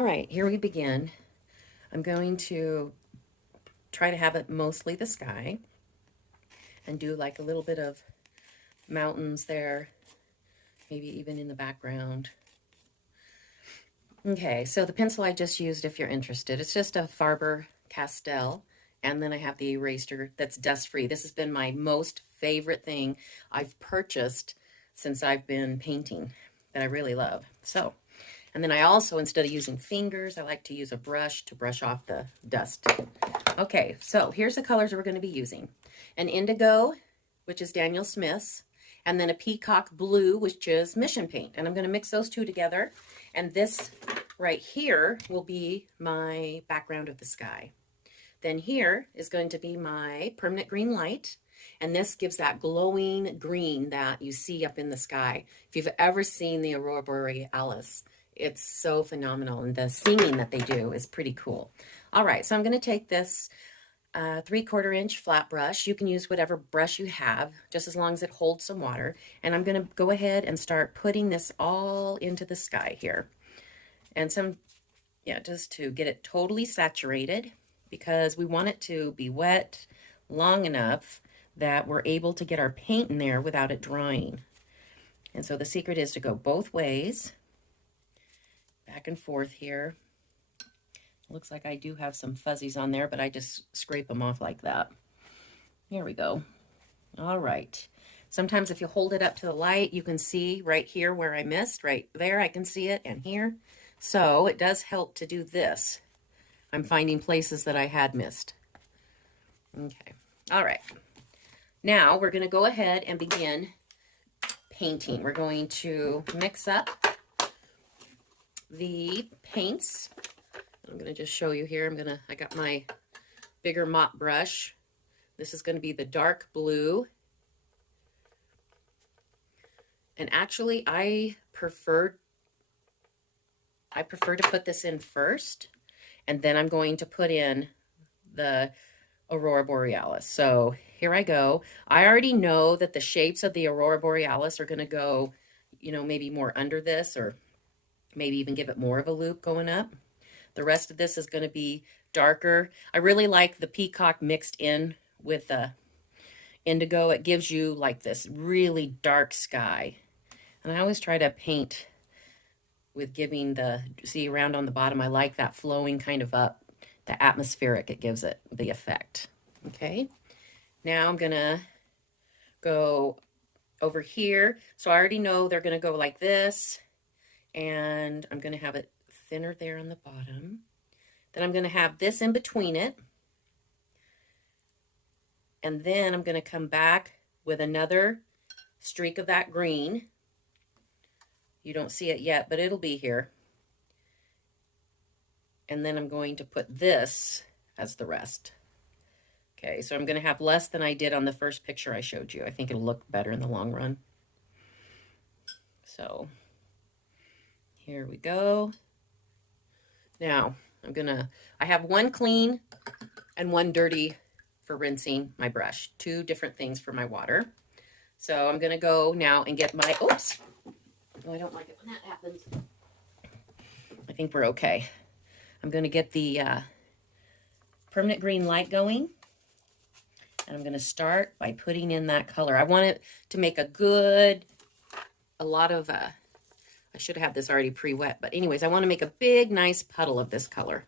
All right, here we begin. I'm going to try to have it mostly the sky and do like a little bit of mountains there, maybe even in the background. Okay, so the pencil I just used, if you're interested, it's just a Faber-Castell, and then I have the eraser that's dust-free. This has been my most favorite thing I've purchased since I've been painting that I really love. So, and then I also, instead of using fingers, I like to use a brush to brush off the dust. Okay, so here's the colors we're going to be using. An indigo, which is Daniel Smith's, and then a peacock blue, which is Mission Paint. And I'm going to mix those two together. And this right here will be my background of the sky. Then here is going to be my permanent green light. And this gives that glowing green that you see up in the sky. If you've ever seen the Aurora Borealis, it's so phenomenal. And the singing that they do is pretty cool. All right, so I'm going to take this 3/4 inch flat brush. You can use whatever brush you have, just as long as it holds some water. And I'm going to go ahead and start putting this all into the sky here. And just to get it totally saturated, because we want it to be wet long enough that we're able to get our paint in there without it drying. And so the secret is to go both ways, back and forth here. Looks like I do have some fuzzies on there, but I just scrape them off like that. Here we go. All right. Sometimes if you hold it up to the light, you can see right here where I missed. Right there, I can see it, and here. So it does help to do this. I'm finding places that I had missed. Okay. All right. Now we're going to go ahead and begin painting. We're going to mix up the paints. I'm going to just show you here. I got my bigger mop brush. This is going to be the dark blue. And actually, I prefer to put this in first, and then I'm going to put in the Aurora Borealis. So here I go. I already know that the shapes of the Aurora Borealis are going to go, maybe more under this, or maybe even give it more of a loop going up. The rest of this is going to be darker. I really like the peacock mixed in with the indigo. It gives you like this really dark sky. And I always try to paint with giving see around on the bottom, I like that flowing kind of up, the atmospheric, it gives it the effect. Okay. Now I'm going to go over here. So I already know they're going to go like this. And I'm going to have it thinner there on the bottom. Then I'm going to have this in between it. And then I'm going to come back with another streak of that green. You don't see it yet, but it'll be here. And then I'm going to put this as the rest. Okay, so I'm going to have less than I did on the first picture I showed you. I think it'll look better in the long run. So here we go. Now, I have one clean and one dirty for rinsing my brush. Two different things for my water. So I'm going to go now and get my, oops. Oh, I don't like it when that happens. I think we're okay. I'm going to get the permanent green light going. And I'm going to start by putting in that color. I want it to make I should have this already pre-wet, but anyways, I want to make a big, nice puddle of this color.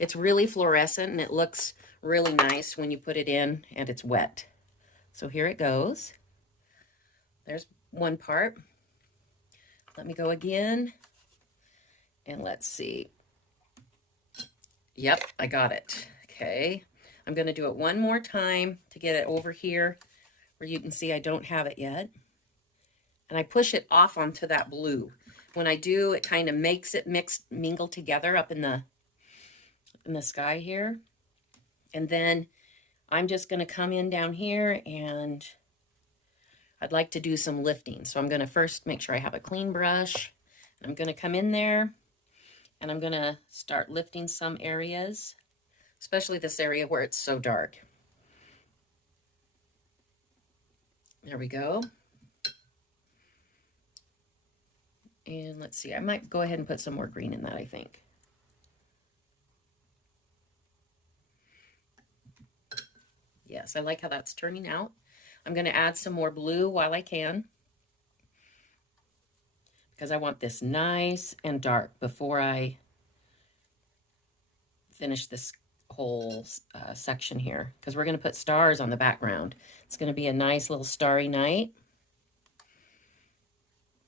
It's really fluorescent, and it looks really nice when you put it in and it's wet. So here it goes. There's one part. Let me go again, and let's see. Yep, I got it. Okay, I'm going to do it one more time to get it over here where you can see I don't have it yet. And I push it off onto that blue. When I do, it kind of makes it mingle together up in the sky here. And then I'm just going to come in down here, and I'd like to do some lifting. So I'm going to first make sure I have a clean brush. I'm going to come in there, and I'm going to start lifting some areas, especially this area where it's so dark. There we go. And let's see, I might go ahead and put some more green in that, I think. Yes, I like how that's turning out. I'm going to add some more blue while I can, because I want this nice and dark before I finish this whole section here, because we're going to put stars on the background. It's going to be a nice little starry night.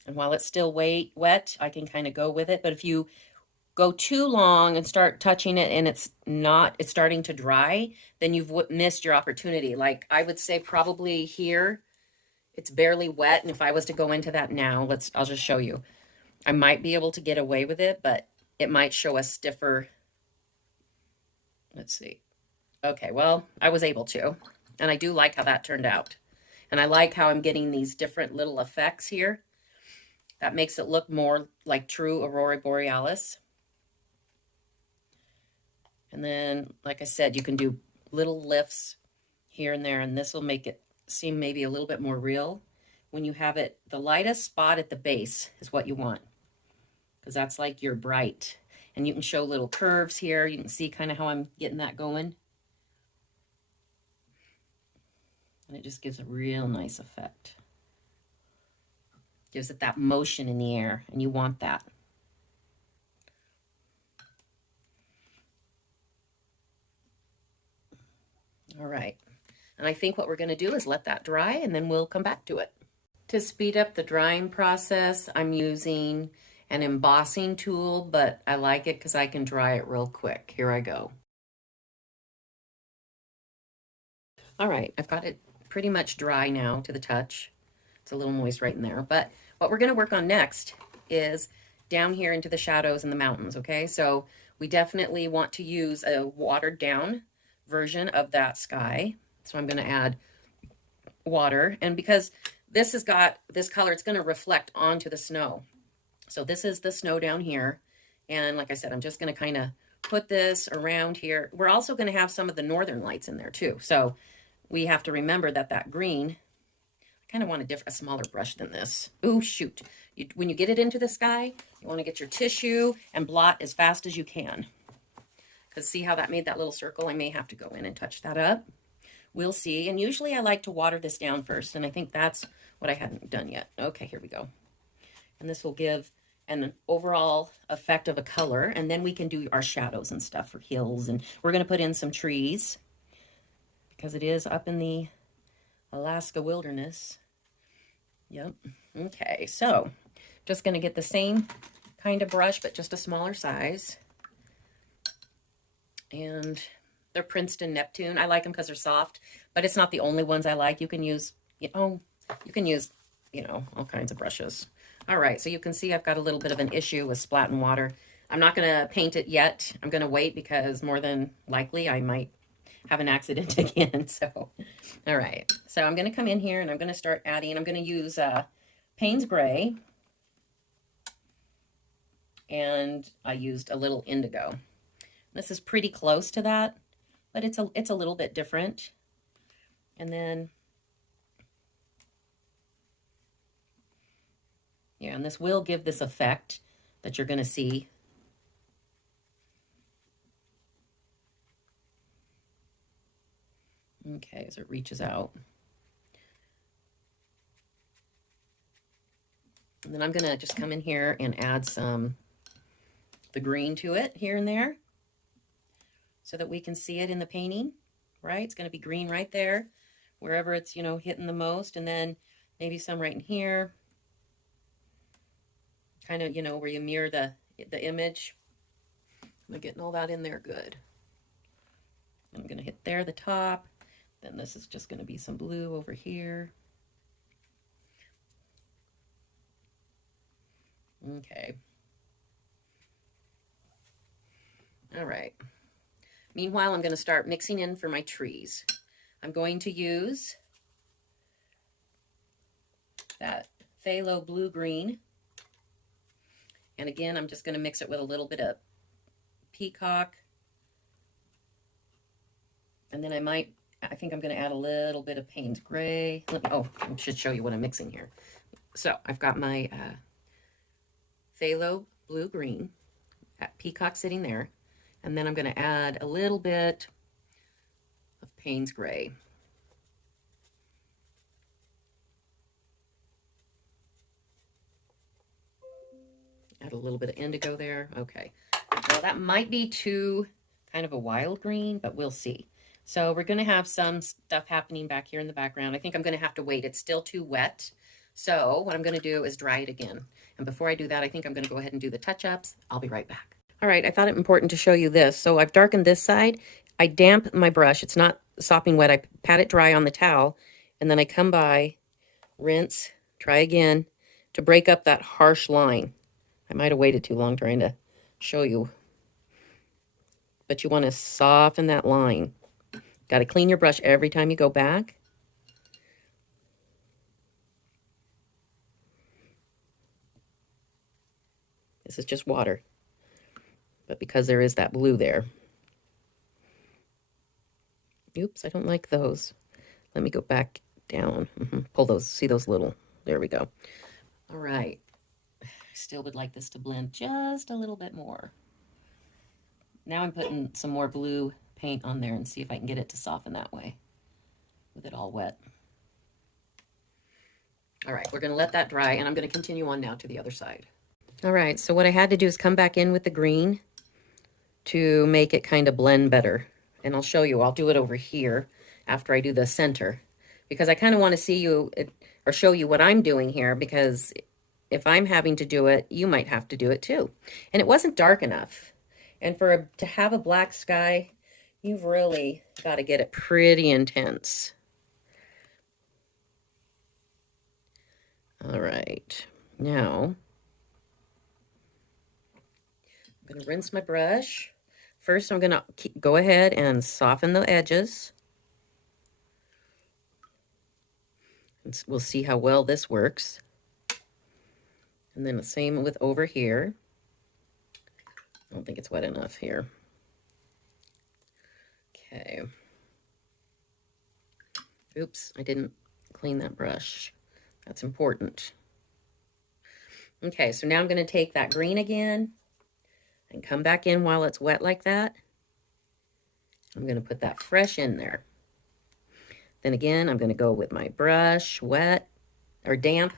And while it's still wet, I can kind of go with it. But if you go too long and start touching it and it's starting to dry, then you've missed your opportunity. Like I would say probably here, it's barely wet. And if I was to go into that now, I'll just show you. I might be able to get away with it, but it might show a stiffer. Let's see. Okay, well, I was able to. And I do like how that turned out. And I like how I'm getting these different little effects here. That makes it look more like true Aurora Borealis. And then, like I said, you can do little lifts here and there, and this will make it seem maybe a little bit more real. When you have it, the lightest spot at the base is what you want, because that's like your bright. And you can show little curves here. You can see kind of how I'm getting that going. And it just gives a real nice effect. Gives it that motion in the air, and you want that. All right. And I think what we're going to do is let that dry, and then we'll come back to it. To speed up the drying process, I'm using an embossing tool, but I like it because I can dry it real quick. Here I go. All right, I've got it pretty much dry now to the touch. It's a little moist right in there. But what we're going to work on next is down here into the shadows and the mountains, okay? So we definitely want to use a watered down version of that sky. So I'm going to add water. And because this has got this color, it's going to reflect onto the snow. So this is the snow down here. And like I said, I'm just going to kind of put this around here. We're also going to have some of the northern lights in there too. So we have to remember that green, I kind of want a smaller brush than this. Ooh, shoot. When you get it into the sky, you want to get your tissue and blot as fast as you can. Because see how that made that little circle? I may have to go in and touch that up. We'll see. And usually I like to water this down first, and I think that's what I hadn't done yet. Okay, here we go. And this will give an overall effect of a color, and then we can do our shadows and stuff for hills. And we're going to put in some trees because it is up in the Alaska wilderness. Yep. Okay, so just going to get the same kind of brush, but just a smaller size. And they're Princeton Neptune. I like them because they're soft, but it's not the only ones I like. You can use, all kinds of brushes. All right, so you can see I've got a little bit of an issue with splatting water. I'm not going to paint it yet. I'm going to wait because more than likely I might have an accident again. So, all right. So I'm going to come in here and I'm going to start adding. I'm going to use Paynes Grey. And I used a little Indigo. This is pretty close to that, but it's a little bit different. And then, yeah, and this will give this effect that you're going to see. Okay, as it reaches out. And then I'm going to just come in here and add the green to it here and there so that we can see it in the painting, right? It's going to be green right there, wherever it's, hitting the most. And then maybe some right in here, kind of, where you mirror the image. Am I getting all that in there? Good. I'm going to hit there, the top. Then this is just going to be some blue over here. Okay. All right. Meanwhile, I'm going to start mixing in for my trees. I'm going to use that Phthlo Blue Green. And again, I'm just going to mix it with a little bit of Peacock. And then I think I'm going to add a little bit of Paynes Grey. I should show you what I'm mixing here. So I've got my Phthlo Blue Green, Peacock sitting there. And then I'm going to add a little bit of Paynes Grey. Add a little bit of indigo there. Okay. Well, that might be too kind of a wild green, but we'll see. So we're going to have some stuff happening back here in the background. I think I'm going to have to wait. It's still too wet. So what I'm going to do is dry it again. And before I do that, I think I'm going to go ahead and do the touch-ups. I'll be right back. All right, I thought it important to show you this. So I've darkened this side. I damp my brush. It's not sopping wet. I pat it dry on the towel, and then I come by, rinse, try again to break up that harsh line. I might have waited too long trying to show you. But you want to soften that line. Got to clean your brush every time you go back. This is just water. But because there is that blue there. Oops, I don't like those. Let me go back down. Pull those, see those little, there we go. All right. I still would like this to blend just a little bit more. Now I'm putting some more blue paint on there and see if I can get it to soften that way with it all wet. All right, we're going to let that dry, and I'm going to continue on now to the other side. All right, so what I had to do is come back in with the green to make it kind of blend better. And I'll show you. I'll do it over here after I do the center, because I kind of want to see you or show you what I'm doing here, because if I'm having to do it, you might have to do it too. And it wasn't dark enough. And to have a black sky, you've really got to get it pretty intense. All right, now I'm going to rinse my brush. First, I'm going to go ahead and soften the edges. And we'll see how well this works. And then the same with over here. I don't think it's wet enough here. Okay. Oops, I didn't clean that brush. That's important. Okay, so now I'm going to take that green again and come back in while it's wet like that. I'm going to put that fresh in there. Then again, I'm going to go with my brush, wet or damp,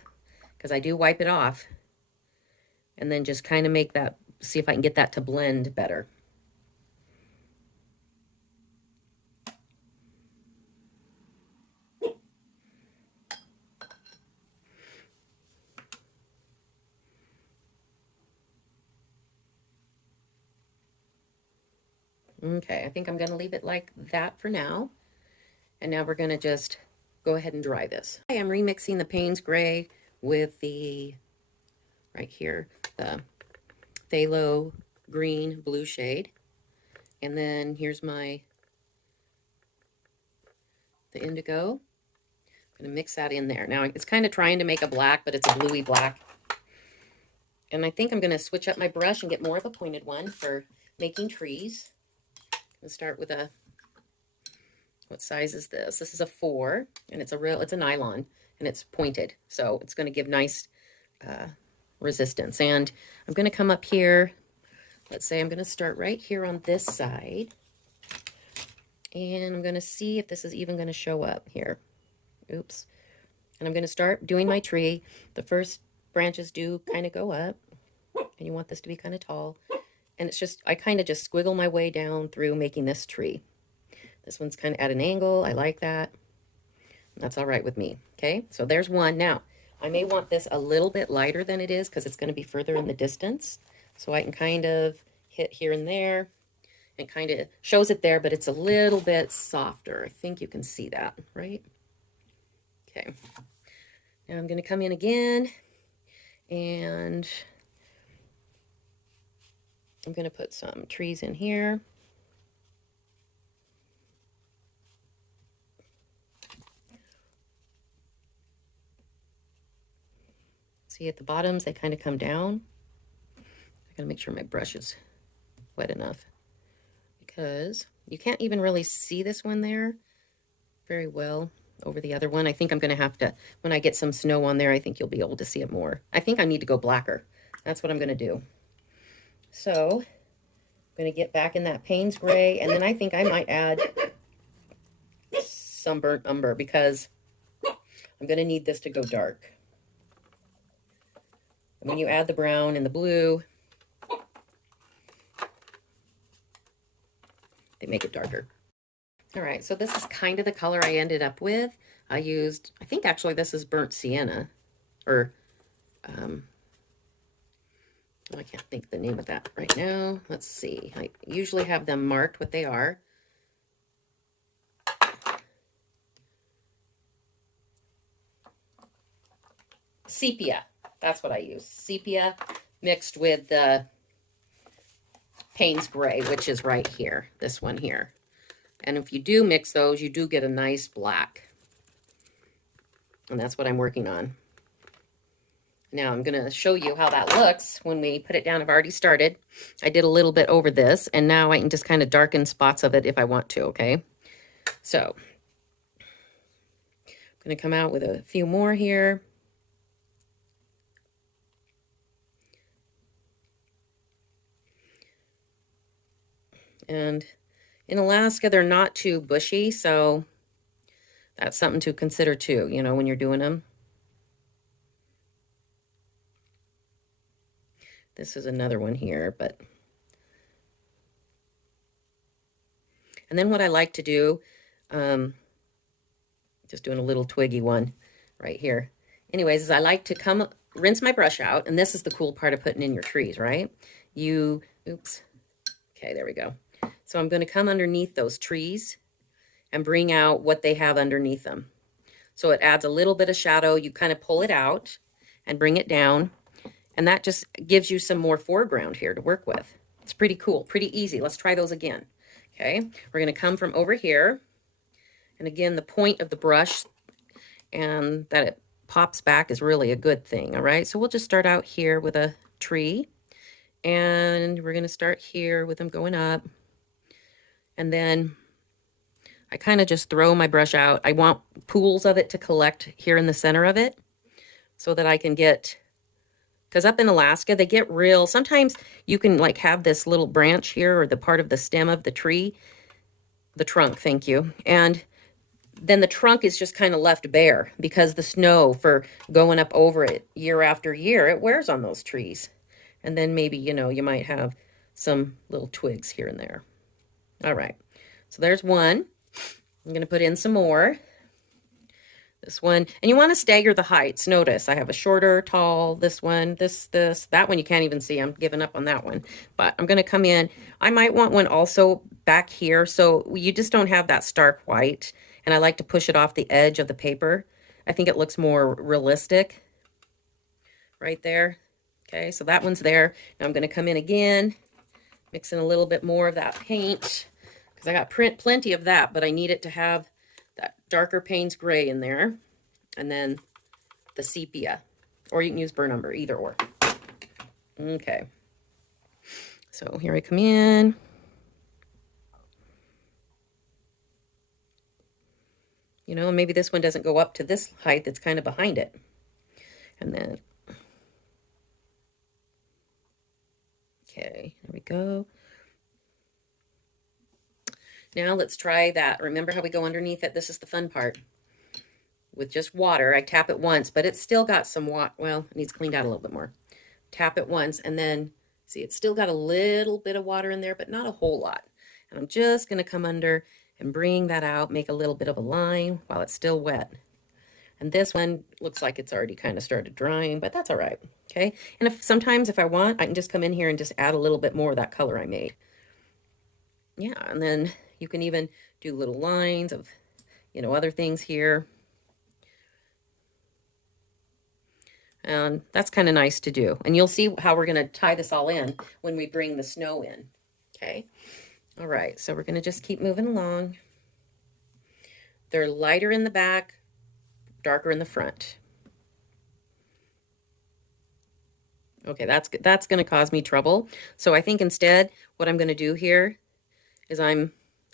because I do wipe it off. And then just kind of make that, see if I can get that to blend better. Okay, I think I'm going to leave it like that for now. And now we're going to just go ahead and dry this. I am remixing the Paynes Grey with the, right here, the Phthlo Green blue shade. And then here's the Indigo. I'm going to mix that in there. Now, it's kind of trying to make a black, but it's a bluey black. And I think I'm going to switch up my brush and get more of a pointed one for making trees. I'm going to start with a, what size is this? This is a 4, and it's a nylon, and it's pointed. So it's going to give nice resistance. And I'm going to come up here. Let's say I'm going to start right here on this side. And I'm going to see if this is even going to show up here. Oops. And I'm going to start doing my tree. The first branches do kind of go up. And you want this to be kind of tall. And it's just, I kind of just squiggle my way down through making this tree. This one's kind of at an angle. I like that. That's all right with me. Okay, so there's one. Now, I may want this a little bit lighter than it is because it's going to be further in the distance. So I can kind of hit here and there. And kind of shows it there, but it's a little bit softer. I think you can see that, right? Okay. Now I'm going to come in again, and I'm going to put some trees in here. See at the bottoms, they kind of come down. I got to make sure my brush is wet enough, because you can't even really see this one there very well over the other one. I think I'm going to have to, when I get some snow on there, I think you'll be able to see it more. I think I need to go blacker. That's what I'm going to do. So I'm going to get back in that Paynes Grey, and then I think I might add some burnt umber, because I'm going to need this to go dark. And when you add the brown and the blue, they make it darker. All right, so this is kind of the color I ended up with. I think actually this is burnt sienna, or I can't think the name of that right now. Let's see. I usually have them marked what they are. Sepia. That's what I use. Sepia mixed with the Paynes Grey, which is right here. This one here. And if you do mix those, you do get a nice black. And that's what I'm working on. Now I'm going to show you how that looks when we put it down. I've already started. I did a little bit over this, and now I can just kind of darken spots of it if I want to, okay? So I'm going to come out with a few more here. And in Alaska, they're not too bushy, so that's something to consider too, you know, when you're doing them. This is another one here, but... And then what I like to do, just doing a little twiggy one right here. Anyways, is I like to rinse my brush out, and this is the cool part of putting in your trees, right? Oops. Okay, there we go. So I'm going to come underneath those trees and bring out what they have underneath them. So it adds a little bit of shadow. You kind of pull it out and bring it down. And that just gives you some more foreground here to work with. It's pretty cool, pretty easy. Let's try those again. Okay, we're going to come from over here. And again, the point of the brush and that it pops back is really a good thing. All right, so we'll just start out here with a tree. And we're going to start here with them going up. And then I kind of just throw my brush out. I want pools of it to collect here in the center of it so that I can get... Because up in Alaska, they get real... Sometimes you can like have this little branch here or the part of the stem of the tree. The trunk, thank you. And then the trunk is just kind of left bare because the snow for going up over it year after year, it wears on those trees. And then maybe, you know, you might have some little twigs here and there. All right. So there's one. I'm going to put in some more. This one, and you want to stagger the heights. Notice I have a shorter, tall, this one, this, that one you can't even see. I'm giving up on that one, but I'm going to come in. I might want one also back here. So you just don't have that stark white. And I like to push it off the edge of the paper. I think it looks more realistic right there. Okay, so that one's there. Now I'm going to come in again, mix in a little bit more of that paint because I got plenty of that, but I need it to have that darker Paynes Grey in there, and then the sepia, or you can use burnt umber, either or. Okay, so here I come in. You know, maybe this one doesn't go up to this height, it's kind of behind it. And then, okay, there we go. Now let's try that. Remember how we go underneath it? This is the fun part. With just water, I tap it once, but it's still got some water. Well, it needs cleaned out a little bit more. Tap it once, and then, see, it's still got a little bit of water in there, but not a whole lot. And I'm just going to come under and bring that out, make a little bit of a line while it's still wet. And this one looks like it's already kind of started drying, but that's all right. Okay. And sometimes if I want, I can just come in here and just add a little bit more of that color I made. Yeah. And then you can even do little lines of, you know, other things here. And that's kind of nice to do. And you'll see how we're going to tie this all in when we bring the snow in. Okay. All right. So we're going to just keep moving along. They're lighter in the back, darker in the front. Okay. That's going to cause me trouble. So I think instead what I'm going to do here is I'm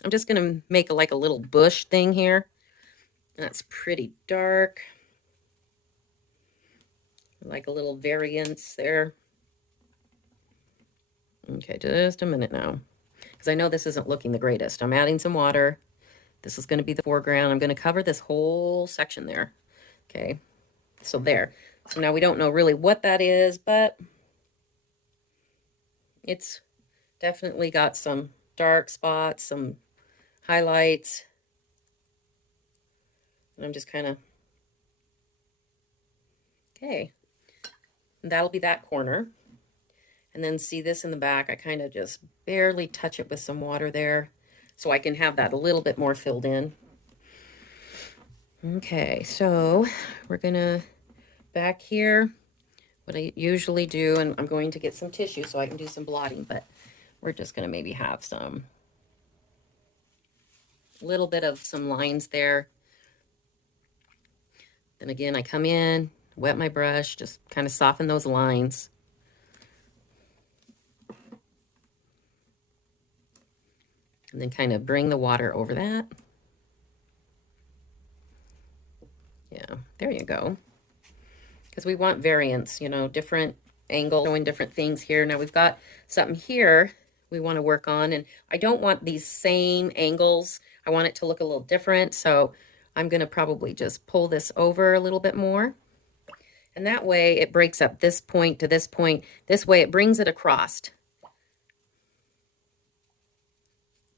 just going to make like a little bush thing here. And that's pretty dark. Like a little variance there. Okay, just a minute now. Because I know this isn't looking the greatest. I'm adding some water. This is going to be the foreground. I'm going to cover this whole section there. Okay, so there. So now we don't know really what that is, but it's definitely got some dark spots, some highlights. And I'm just kind of, okay. And that'll be that corner. And then see this in the back, I kind of just barely touch it with some water there so I can have that a little bit more filled in. Okay, so we're gonna, back here, what I usually do, and I'm going to get some tissue so I can do some blotting, but we're just gonna maybe have some, little bit of some lines there. Then again, I come in, wet my brush, just kind of soften those lines. And then kind of bring the water over that. Yeah, there you go. Because we want variance, you know, different angles, showing different things here. Now we've got something here we want to work on, and I don't want these same angles. I want it to look a little different, so I'm going to probably just pull this over a little bit more. And that way it breaks up this point to this point. This way it brings it across.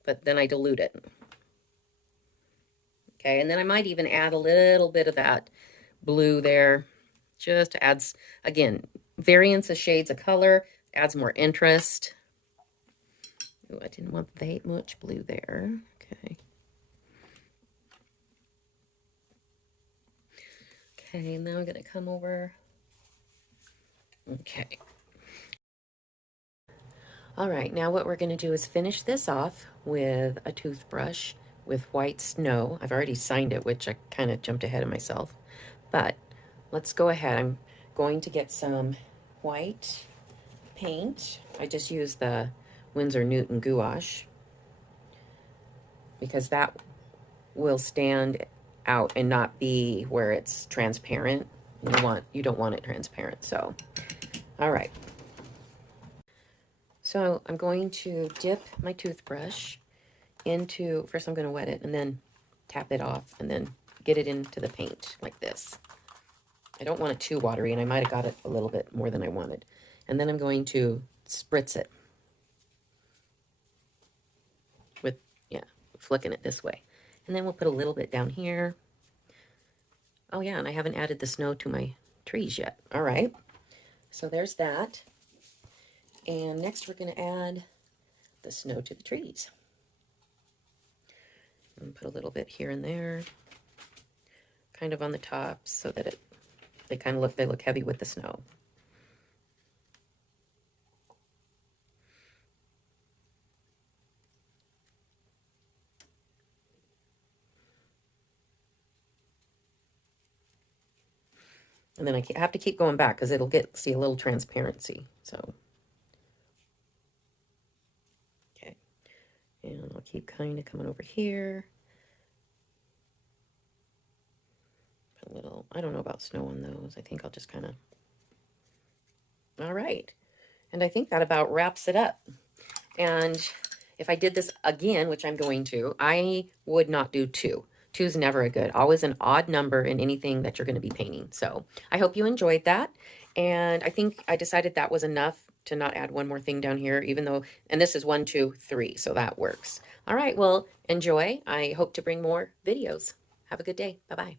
But then I dilute it. Okay, and then I might even add a little bit of that blue there, just adds, again, variance of shades of color, adds more interest. Ooh, I didn't want that much blue there. Okay. Okay, now I'm going to come over. Okay. All right, now what we're going to do is finish this off with a toothbrush with white snow. I've already signed it, which I kind of jumped ahead of myself. But let's go ahead. I'm going to get some white paint. I just used the Windsor Newton Gouache because that will stand out and not be where it's transparent. You don't want it transparent. So, all right. So I'm going to dip my toothbrush into, first I'm going to wet it and then tap it off and then get it into the paint like this. I don't want it too watery, and I might have got it a little bit more than I wanted. And then I'm going to spritz it with, yeah, flicking it this way. And then we'll put a little bit down here. Oh yeah, and I haven't added the snow to my trees yet. All right, so there's that. And next we're going to add the snow to the trees. And put a little bit here and there, kind of on the top, so that they kind of look heavy with the snow. And then I have to keep going back because it'll see a little transparency. So, okay. And I'll keep kind of coming over here. Put a little, I don't know about snow on those. I think I'll just kind of, all right. And I think that about wraps it up. And if I did this again, which I'm going to, I would not do 2. 2 is never a good, always an odd number in anything that you're going to be painting. So I hope you enjoyed that. And I think I decided that was enough to not add one more thing down here, even though, and this is 1, 2, 3. So that works. All right. Well, enjoy. I hope to bring more videos. Have a good day. Bye-bye.